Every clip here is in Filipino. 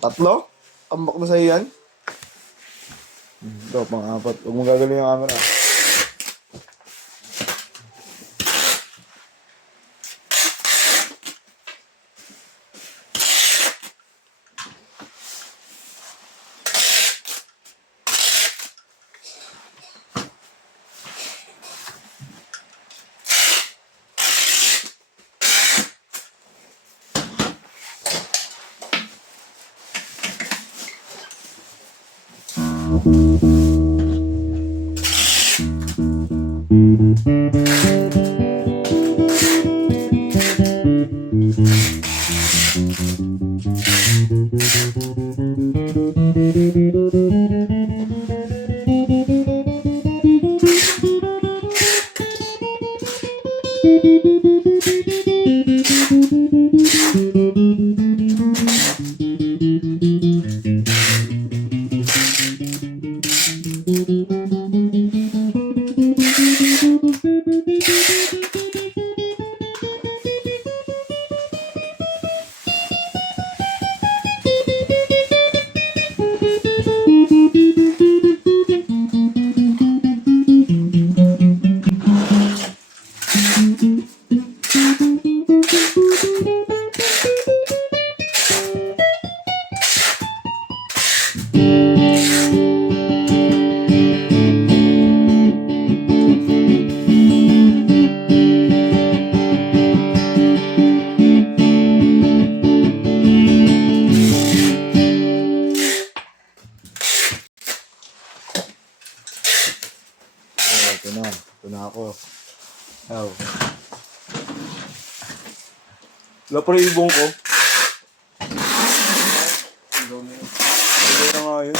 Tatlo? Ambak na sa'yo yan? Ito, pang-apat. Huwag mong gagawin yung camera. Ito na ako. Aw. Wala pa rin ibong ko. Wala na nga yun.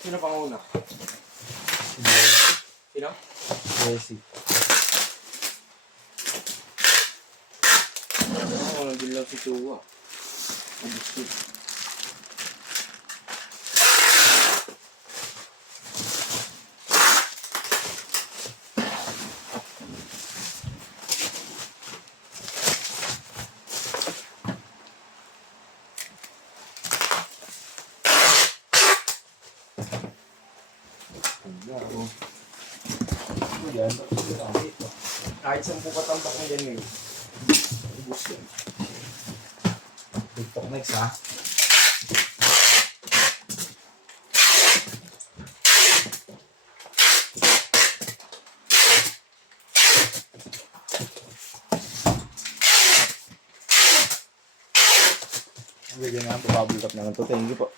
Sino pang una? Sino? Messi. Nandun lang si Tuwa. Kahit 10 katambak na yan eh. Ubus yan. TikTok next ha. Bigyan na, bababultap na lang to. Thank you po.